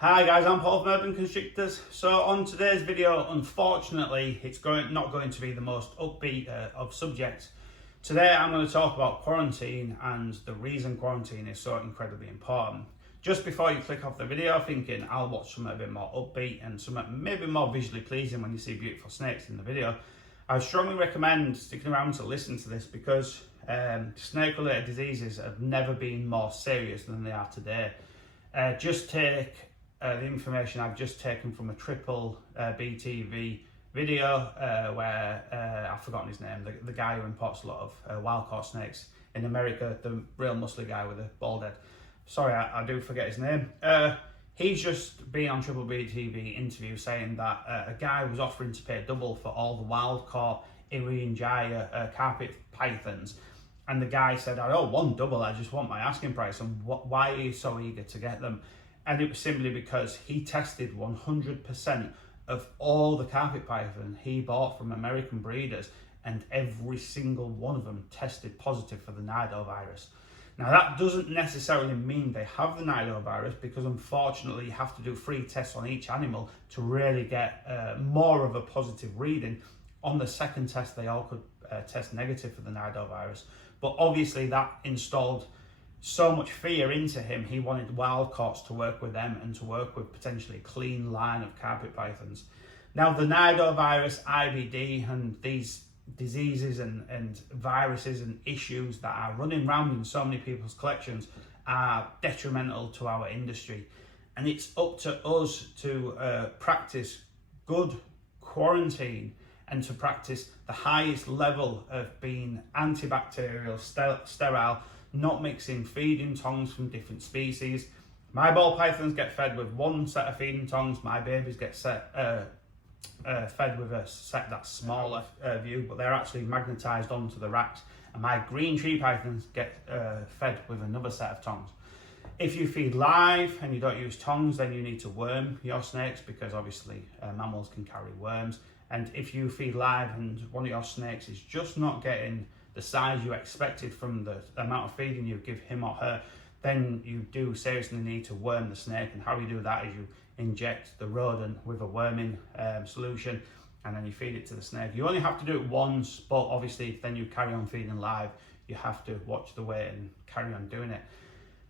Hi guys, I'm Paul from Urban Constrictors. So on today's video, unfortunately, it's not going to be the most upbeat of subjects. Today I'm going to talk about quarantine and the reason quarantine is so incredibly important. Just before you click off the video thinking I'll watch something a bit more upbeat and something maybe more visually pleasing when you see beautiful snakes in the video, I would strongly recommend sticking around to listen to this because snake-related diseases have never been more serious than they are today. Just take the information I've just taken from a triple BTV video where I've forgotten his name, the guy who imports a lot of wild-caught snakes in America, the real muscly guy with a bald head. Sorry, I do forget his name. He's just been on triple BTV interview saying that a guy was offering to pay double for all the wild-caught Irian carpet pythons. And the guy said, I don't want double, I just want my asking price. And why are you so eager to get them? And it was simply because he tested 100% of all the carpet python he bought from American breeders, and every single one of them tested positive for the nidovirus. Now that doesn't necessarily mean they have the nidovirus, because unfortunately you have to do 3 tests on each animal to really get more of a positive reading. On the second test they all could test negative for the nidovirus, but obviously that installed so much fear into him. He wanted wild-caughts to work with them and to work with potentially a clean line of carpet pythons. Now the nidovirus, IBD, and these diseases and viruses and issues that are running around in so many people's collections are detrimental to our industry, and it's up to us to practice good quarantine and to practice the highest level of being antibacterial, sterile, not mixing feeding tongs from different species. My ball pythons get fed with one set of feeding tongs, my babies get fed with a set that's smaller view, but they're actually magnetised onto the racks, and my green tree pythons get fed with another set of tongs. If you feed live and you don't use tongs, then you need to worm your snakes, because obviously mammals can carry worms. And if you feed live and one of your snakes is just not getting the size you expected from the amount of feeding you give him or her, then you do seriously need to worm the snake. And how you do that is you inject the rodent with a worming solution, and then you feed it to the snake. You only have to do it once, but obviously if then you carry on feeding live, you have to watch the weight and carry on doing it.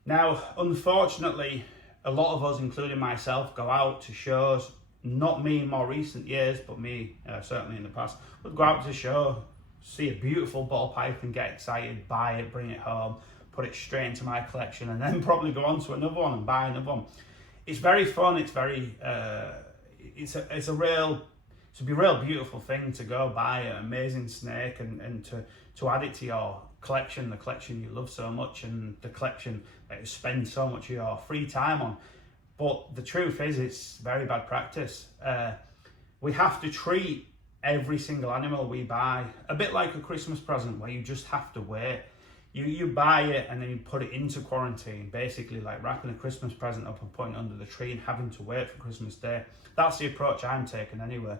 Now, unfortunately, a lot of us, including myself, go out to shows. Not me in more recent years, but me certainly in the past, would go out to show, see a beautiful ball python, get excited, buy it, bring it home, put it straight into my collection, and then probably go on to another one and buy another one. It's very fun. It's very it's a real beautiful thing to go buy an amazing snake and to add it to your collection, the collection you love so much and the collection that you spend so much of your free time on. But the truth is, it's very bad practice. We have to treat every single animal we buy a bit like a Christmas present, where you just have to wait. You buy it and then you put it into quarantine, basically like wrapping a Christmas present up and putting it under the tree and having to wait for Christmas Day. That's the approach I'm taking anyway.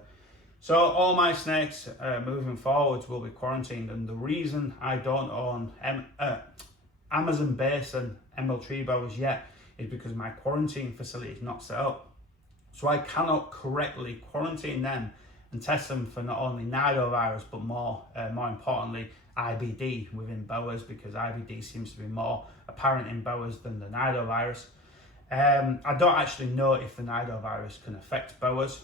So all my snakes moving forwards will be quarantined, and the reason I don't own Amazon basin emerald tree boas yet is because my quarantine facility is not set up. So I cannot correctly quarantine them and test them for not only nidovirus, but more importantly, IBD within boas, because IBD seems to be more apparent in boas than the nidovirus. I don't actually know if the nidovirus can affect boas,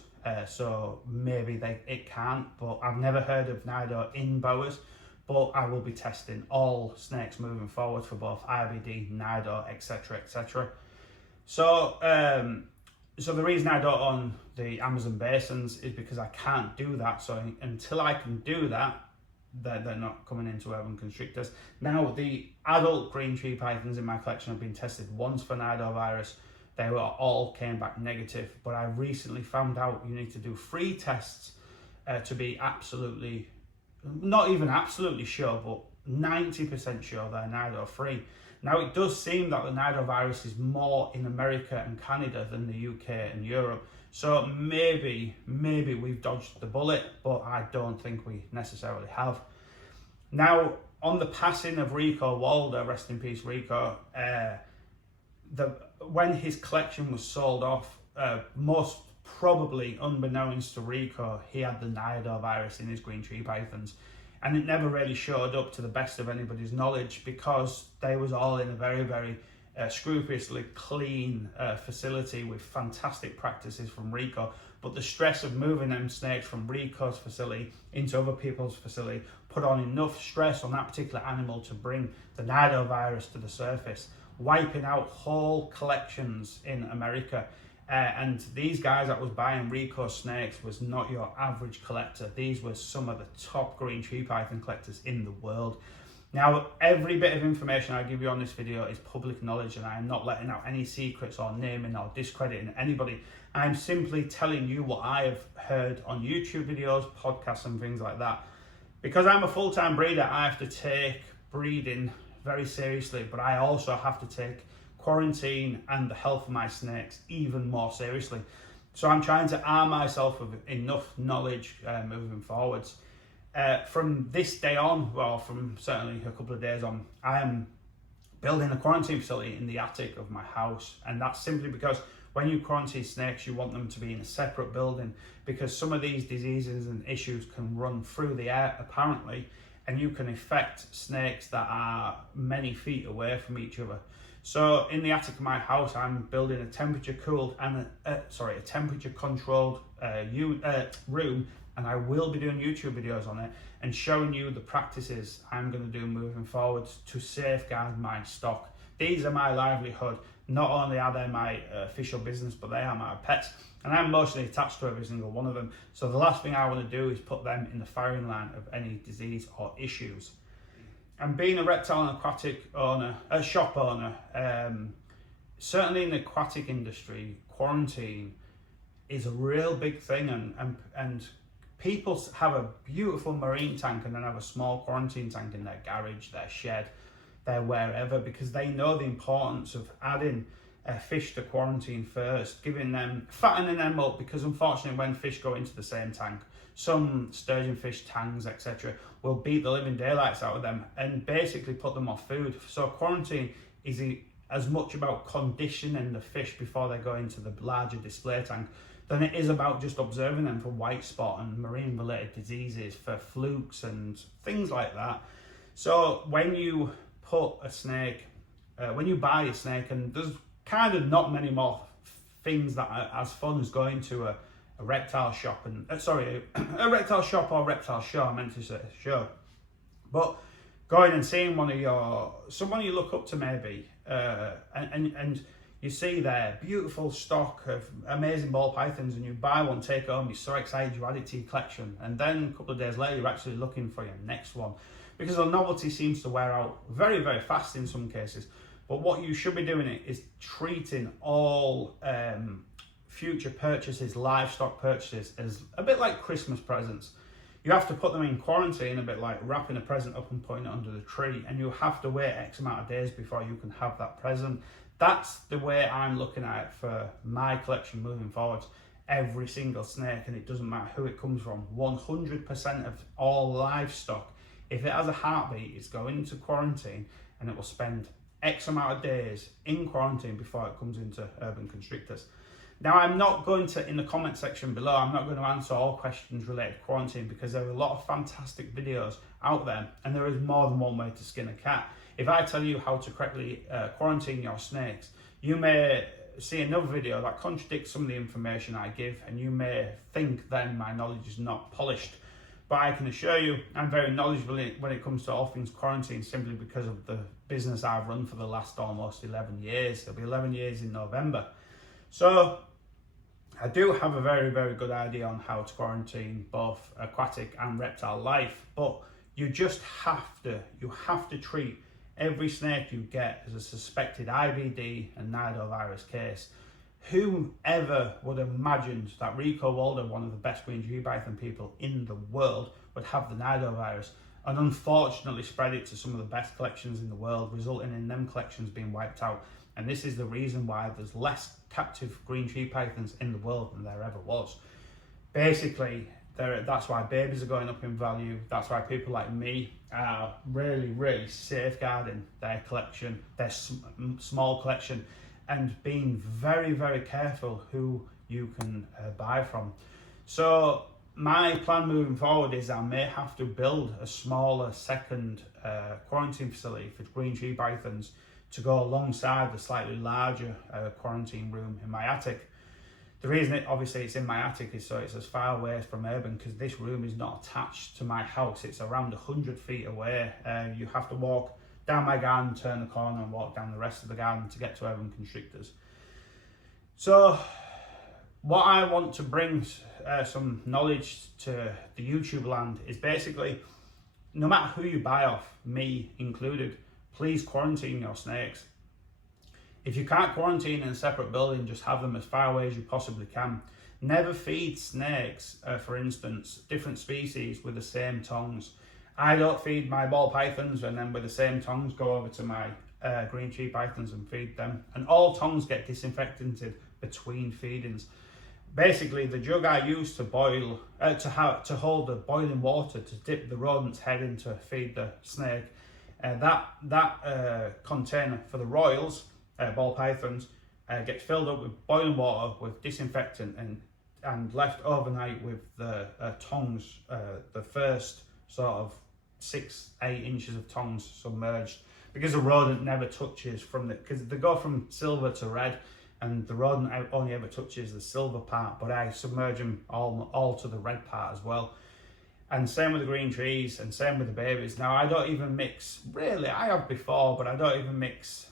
so maybe it can't, but I've never heard of nido in boas. But I will be testing all snakes moving forward for both IBD, nido, etc, etc. So, so the reason I don't own the Amazon basins is because I can't do that. So until I can do that, they're not coming into Urban Constrictors. Now, the adult green tree pythons in my collection have been tested once for nidovirus. They all came back negative, but I recently found out you need to do 3 tests to be absolutely, not even absolutely sure, but 90% sure they're nido-free. Now, it does seem that the nidovirus is more in America and Canada than the UK and Europe. So maybe we've dodged the bullet, but I don't think we necessarily have. Now, on the passing of Rico Walder, rest in peace Rico, when his collection was sold off, most probably unbeknownst to Rico, he had the nidovirus in his green tree pythons, and it never really showed up to the best of anybody's knowledge because they was all in a very scrupulously clean facility with fantastic practices from Rico. But the stress of moving them snakes from Rico's facility into other people's facility put on enough stress on that particular animal to bring the nidovirus to the surface, wiping out whole collections in America. And these guys that was buying Rico snakes was not your average collector. These were some of the top green tree python collectors in the world. Now, every bit of information I give you on this video is public knowledge, and I am not letting out any secrets or naming or discrediting anybody. I'm simply telling you what I have heard on YouTube videos, podcasts and things like that. Because I'm a full-time breeder, I have to take breeding very seriously, but I also have to take quarantine and the health of my snakes even more seriously. So I'm trying to arm myself with enough knowledge moving forwards. From this day on, well, from certainly a couple of days on, I am building a quarantine facility in the attic of my house, and that's simply because when you quarantine snakes, you want them to be in a separate building, because some of these diseases and issues can run through the air apparently, and you can infect snakes that are many feet away from each other. So in the attic of my house, I'm building a temperature cooled and a temperature controlled room, and I will be doing YouTube videos on it and showing you the practices I'm going to do moving forwards to safeguard my stock. These are my livelihood. Not only are they my official business, but they are my pets, and I'm emotionally attached to every single one of them. So the last thing I want to do is put them in the firing line of any disease or issues. And being a reptile and aquatic owner, a shop owner, certainly in the aquatic industry, quarantine is a real big thing, and people have a beautiful marine tank and then have a small quarantine tank in their garage, their shed, their wherever, because they know the importance of adding fish to quarantine first, fattening them up, because unfortunately when fish go into the same tank, some sturgeon fish tanks, etc., will beat the living daylights out of them and basically put them off food. So quarantine is as much about conditioning the fish before they go into the larger display tank than it is about just observing them for white spot and marine related diseases, for flukes and things like that. So when you put a snake, when you buy a snake, and there's kind of not many more things that are as fun as going to a reptile shop and a reptile shop or reptile show, I meant to say show, but going and seeing someone you look up to maybe, and you see their beautiful stock of amazing ball pythons, and you buy one, take it home, you're so excited you add it to your collection, and then a couple of days later you're actually looking for your next one, because the novelty seems to wear out very fast in some cases. But what you should be doing is treating all future purchases, livestock purchases, as a bit like Christmas presents. You have to put them in quarantine, a bit like wrapping a present up and putting it under the tree, and you have to wait X amount of days before you can have that present. That's the way I'm looking at it for my collection moving forwards. Every single snake, and it doesn't matter who it comes from, 100% of all livestock, if it has a heartbeat, it's going into quarantine, and it will spend X amount of days in quarantine before it comes into urban constrictors. Now, I'm not going to, in the comment section below, I'm not going to answer all questions related to quarantine, because there are a lot of fantastic videos out there, and there is more than one way to skin a cat. If I tell you how to correctly quarantine your snakes, you may see another video that contradicts some of the information I give, and you may think then my knowledge is not polished. But I can assure you, I'm very knowledgeable when it comes to all things quarantine, simply because of the business I've run for the last almost 11 years. It'll be 11 years in November. So I do have a very good idea on how to quarantine both aquatic and reptile life, but you just have to treat every snake you get as a suspected IBD and nidovirus case. Whoever would have imagined that Rico Waldo, one of the best green tree python people in the world, would have the nidovirus, and unfortunately spread it to some of the best collections in the world, resulting in them collections being wiped out. And this is the reason why there's less captive green tree pythons in the world than there ever was. Basically, that's why babies are going up in value. That's why people like me are really safeguarding their collection, their small collection, and being very, very careful who you can buy from. So my plan moving forward is I may have to build a smaller second quarantine facility for green tree pythons to go alongside the slightly larger quarantine room in my attic. The reason obviously it's in my attic is so it's as far away from urban, because this room is not attached to my house. It's around 100 feet away. You have to walk down my garden, turn the corner and walk down the rest of the garden to get to urban constrictors. So what I want to bring some knowledge to the YouTube land is basically, no matter who you buy off, me included, please quarantine your snakes. If you can't quarantine in a separate building, just have them as far away as you possibly can. Never feed snakes, for instance, different species with the same tongs. I don't feed my ball pythons and then with the same tongs go over to my green tree pythons and feed them. And all tongs get disinfected between feedings. Basically, the jug I use to boil, to hold the boiling water to dip the rodent's head in to feed the snake, that container for the royals, ball pythons, gets filled up with boiling water with disinfectant and left overnight with the tongs, the first sort of 6-8 inches of tongs submerged, because the rodent never touches because they go from silver to red, and the rodent only ever touches the silver part, but I submerge them all to the red part as well. And same with the green trees, and same with the babies. Now I don't even mix, really, I have before, but I don't even mix,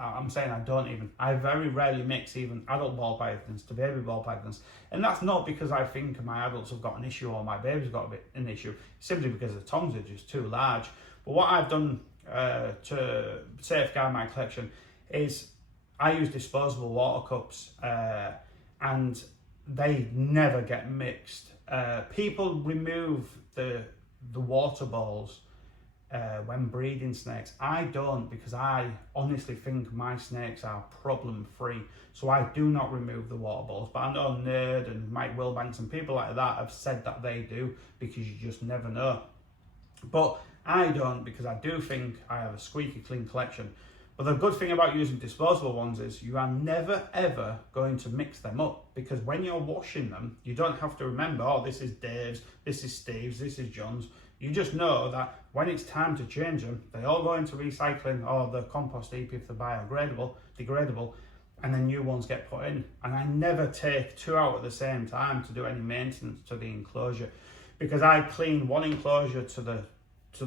I very rarely mix even adult ball pythons to baby ball pythons. And that's not because I think my adults have got an issue or my baby's got an issue, simply because the tongs are just too large. But what I've done to safeguard my collection is I use disposable water cups, and they never get mixed. People remove the water balls when breeding snakes. I don't, because I honestly think my snakes are problem free, so I do not remove the water balls. But I know Nerd and Mike Wilbanks and people like that have said that they do, because you just never know. But I don't, because I do think I have a squeaky clean collection. But the good thing about using disposable ones is you are never ever going to mix them up, because when you're washing them, you don't have to remember, oh, this is Dave's, this is Steve's, this is John's. You just know that when it's time to change them, they all go into recycling or the compost heap if they're biodegradable, and then new ones get put in. And I never take 2 out at the same time to do any maintenance to the enclosure, because I clean one enclosure to the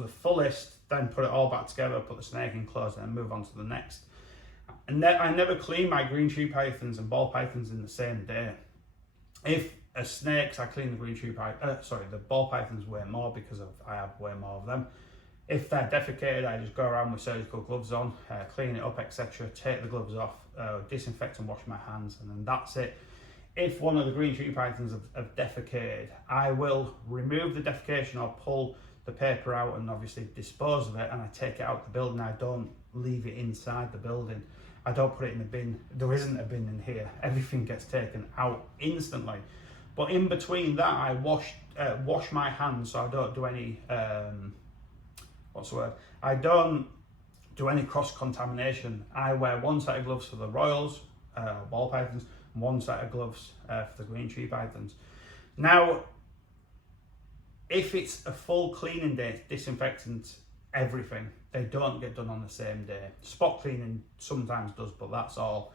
fullest, then put it all back together, put the snake enclosure, and move on to the next. And I never clean my green tree pythons and ball pythons in the same day. If as snakes, I clean the green tree the ball pythons way more, because I have way more of them. If they're defecated, I just go around with surgical gloves on, clean it up, etc. Take the gloves off, disinfect and wash my hands, and then that's it. If one of the green tree pythons have defecated, I will remove the defecation or pull the paper out and obviously dispose of it, and I take it out the building. I don't leave it inside the building. I don't put it in the bin. There isn't a bin in here. Everything gets taken out instantly. But in between that, I wash my hands, so I don't do any I don't do any cross-contamination. I wear one set of gloves for the royals, ball pythons, and one set of gloves for the green tree pythons. Now, if it's a full cleaning day, disinfectant, everything, they don't get done on the same day. Spot cleaning sometimes does, but that's all.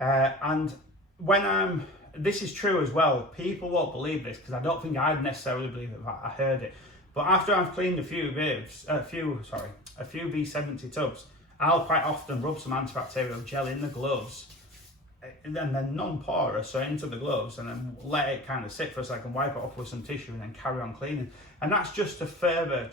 And when this is true as well, people won't believe this, because I don't think I'd necessarily believe it if I heard it. But after I've cleaned a few B70 tubs, I'll quite often rub some antibacterial gel in the gloves, and then they're non-porous, so into the gloves, and then let it kind of sit for a second, wipe it off with some tissue, and then carry on cleaning. And that's just to further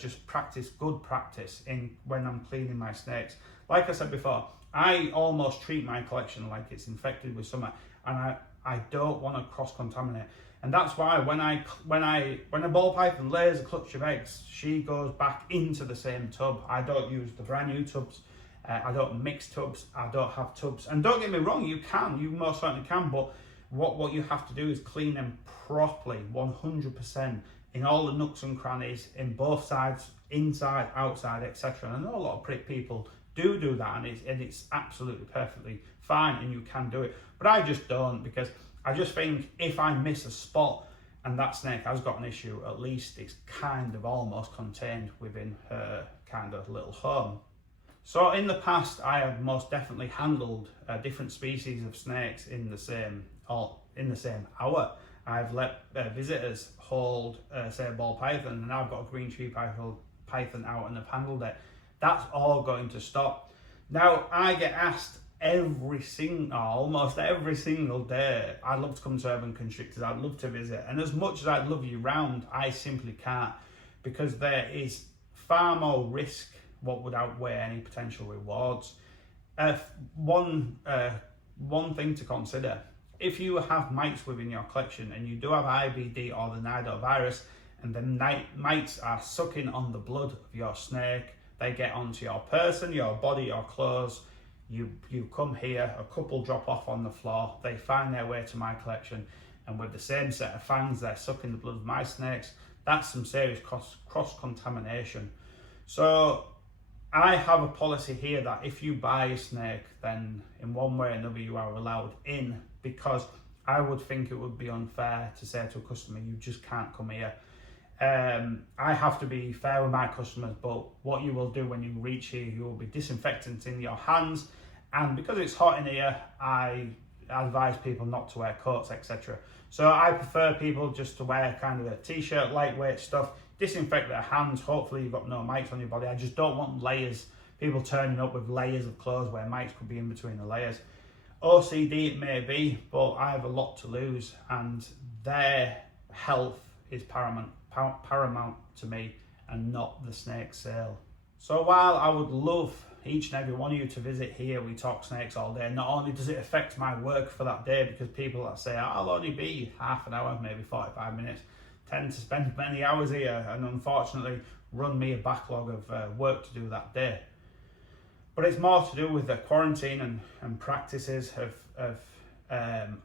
good practice when I'm cleaning my snakes. Like I said before, I almost treat my collection like it's infected with something, and I don't want to cross-contaminate. And that's why when a ball python lays a clutch of eggs, she goes back into the same tub. I don't use the brand new tubs. I don't mix tubs. I don't have tubs. And don't get me wrong, you most certainly can, but what you have to do is clean them properly, 100%, in all the nooks and crannies, in both sides, inside, outside, etc. And I know a lot of people do that, and it's absolutely perfectly fine, and you can do it. But I just don't, because I just think if I miss a spot and that snake has got an issue, at least it's kind of almost contained within her kind of little home. So in the past, I have most definitely handled different species of snakes in the same hour. I've let visitors hold, say, a ball python, and I've got a green tree python out and have handled it. That's all going to stop. Now, I get asked almost every single day, I'd love to come to Urban Constrictors, I'd love to visit, and as much as I'd love you round, I simply can't, because there is far more risk what would outweigh any potential rewards. One thing to consider: if you have mites within your collection and you do have IBD or the nidovirus, and the mites are sucking on the blood of your snake, they get onto your person, your body, your clothes, you come here, a couple drop off on the floor, they find their way to my collection, and with the same set of fangs, they're sucking the blood of my snakes. That's some serious cross-contamination. So I have a policy here that if you buy a snake, then in one way or another you are allowed in, because I would think it would be unfair to say to a customer, you just can't come here. I have to be fair with my customers, but what you will do when you reach here, you will be disinfectant in your hands, and because it's hot in here, I advise people not to wear coats, etc. So I prefer people just to wear kind of a t-shirt, lightweight stuff, disinfect their hands, hopefully you've got no mites on your body. I just don't want layers, people turning up with layers of clothes where mites could be in between the layers. OCD it may be, but I have a lot to lose, and their health is paramount to me, and not the snake sale. So while I would love each and every one of you to visit here, we talk snakes all day, not only does it affect my work for that day, because people that say I'll only be half an hour, maybe 45 minutes, tend to spend many hours here and unfortunately run me a backlog of work to do that day. But it's more to do with the quarantine and practices of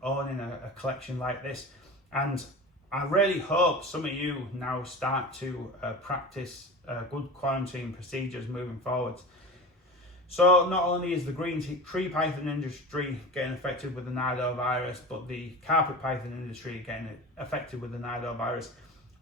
owning a collection like this. And I really hope some of you now start to practice good quarantine procedures moving forward. So not only is the green tree python industry getting affected with the nidovirus, but the carpet python industry getting affected with the nidovirus.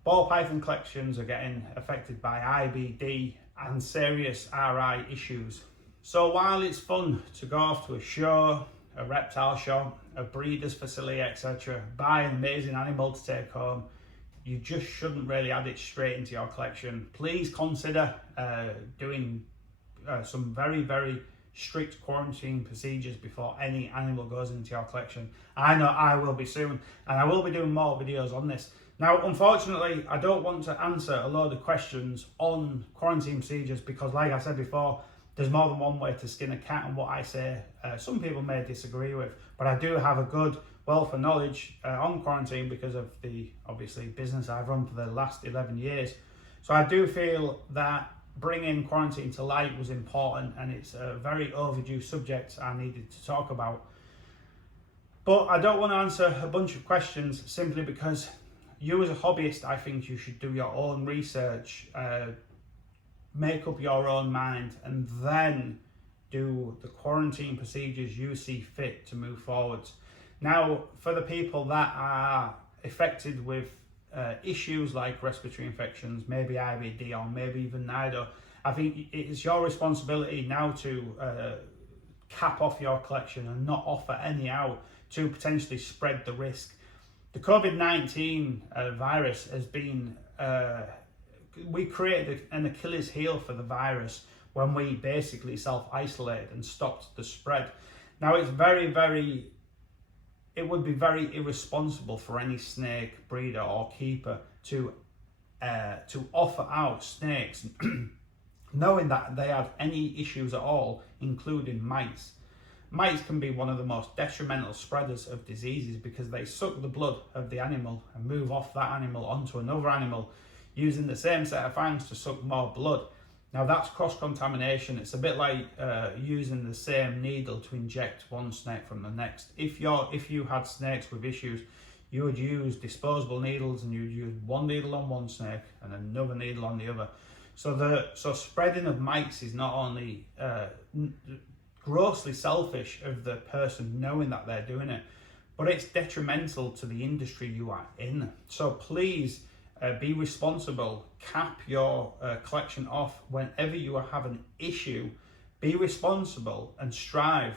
Ball python collections are getting affected by IBD and serious RI issues. So while it's fun to go off to a show, a reptile show, a breeder's facility, etc., buy an amazing animal to take home, you just shouldn't really add it straight into your collection. Please consider doing some very, very strict quarantine procedures before any animal goes into your collection. I know I will be soon, and I will be doing more videos on this. Now, unfortunately, I don't want to answer a load of questions on quarantine procedures, because like I said before, there's more than one way to skin a cat, and what I say, some people may disagree with, but I do have a good wealth of knowledge on quarantine because of the, obviously, business I've run for the last 11 years. So I do feel that bringing quarantine to light was important, and it's a very overdue subject I needed to talk about. But I don't want to answer a bunch of questions simply because you as a hobbyist, I think you should do your own research, make up your own mind, and then do the quarantine procedures you see fit to move forwards. Now, for the people that are affected with issues like respiratory infections, maybe IBD, or maybe even nido, I think it's your responsibility now to cap off your collection and not offer any out to potentially spread the risk. The COVID-19 virus has been, we created an Achilles heel for the virus when we basically self-isolated and stopped the spread. Now it's it would be very irresponsible for any snake breeder or keeper to offer out snakes knowing that they have any issues at all, including mites. Mites can be one of the most detrimental spreaders of diseases because they suck the blood of the animal and move off that animal onto another animal using the same set of fangs to suck more blood. Now that's cross-contamination. It's a bit like using the same needle to inject one snake from the next. If you had snakes with issues, you would use disposable needles, and you'd use one needle on one snake and another needle on the other. So spreading of mites is not only grossly selfish of the person knowing that they're doing it, but it's detrimental to the industry you are in. So please be responsible. Cap your collection off whenever you are having an issue. Be responsible and strive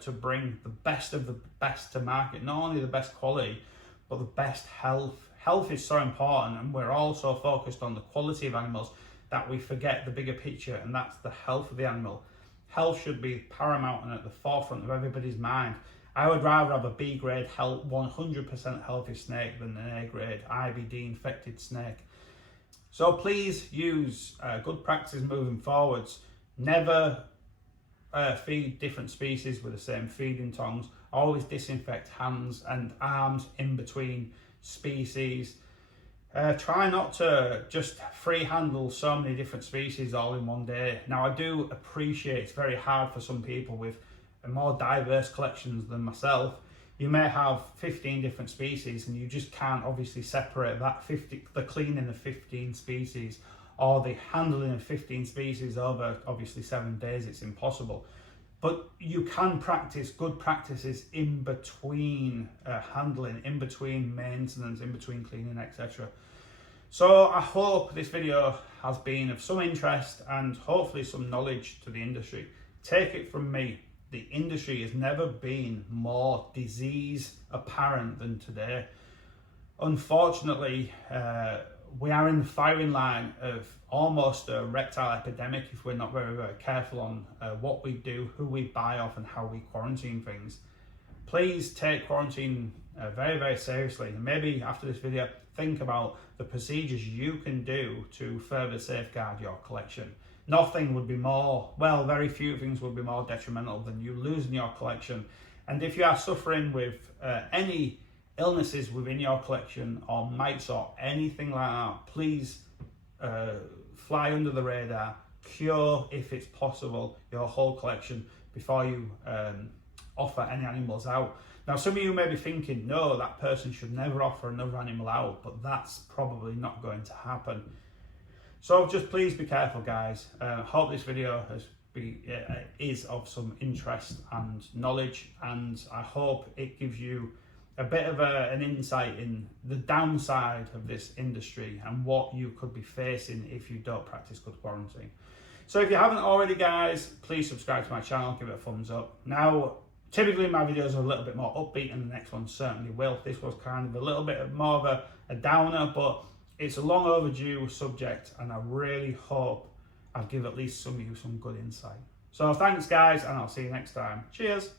to bring the best of the best to market. Not only the best quality, but the best health. Health is so important, and we're all so focused on the quality of animals that we forget the bigger picture, and that's the health of the animal. Health should be paramount and at the forefront of everybody's mind. I would rather have a B grade 100% healthy snake than an A grade IBD infected snake. So please use good practices moving forwards. Never feed different species with the same feeding tongs. Always disinfect hands and arms in between species. Try not to just free handle so many different species all in one day. Now, I do appreciate it's very hard for some people with more diverse collections than myself. You may have 15 different species and you just can't obviously separate that the cleaning of 15 species or the handling of 15 species over obviously 7 days. It's impossible. But you can practice good practices in between handling, in between maintenance, in between cleaning, etc. So I hope this video has been of some interest and hopefully some knowledge to the industry. Take it from me, the industry has never been more disease apparent than today. Unfortunately, we are in the firing line of almost a reptile epidemic if we're not very, very careful on what we do, who we buy off, and how we quarantine things. Please take quarantine very, very seriously. And maybe after this video, think about the procedures you can do to further safeguard your collection. Nothing would be more, well, very few things would be more detrimental than you losing your collection. And if you are suffering with any illnesses within your collection or mites or anything like that, please fly under the radar, cure, if it's possible, your whole collection before you offer any animals out. Now, some of you may be thinking, no, that person should never offer another animal out, but that's probably not going to happen. So just please be careful, guys. Hope this video is of some interest and knowledge, and I hope it gives you a bit of an insight in the downside of this industry and what you could be facing if you don't practice good quarantine. So if you haven't already, guys, please subscribe to my channel, give it a thumbs up. Now, typically my videos are a little bit more upbeat, and the next one certainly will. This was kind of a little bit more of a downer, but it's a long overdue subject, and I really hope I've given at least some of you some good insight. So thanks, guys, and I'll see you next time. Cheers.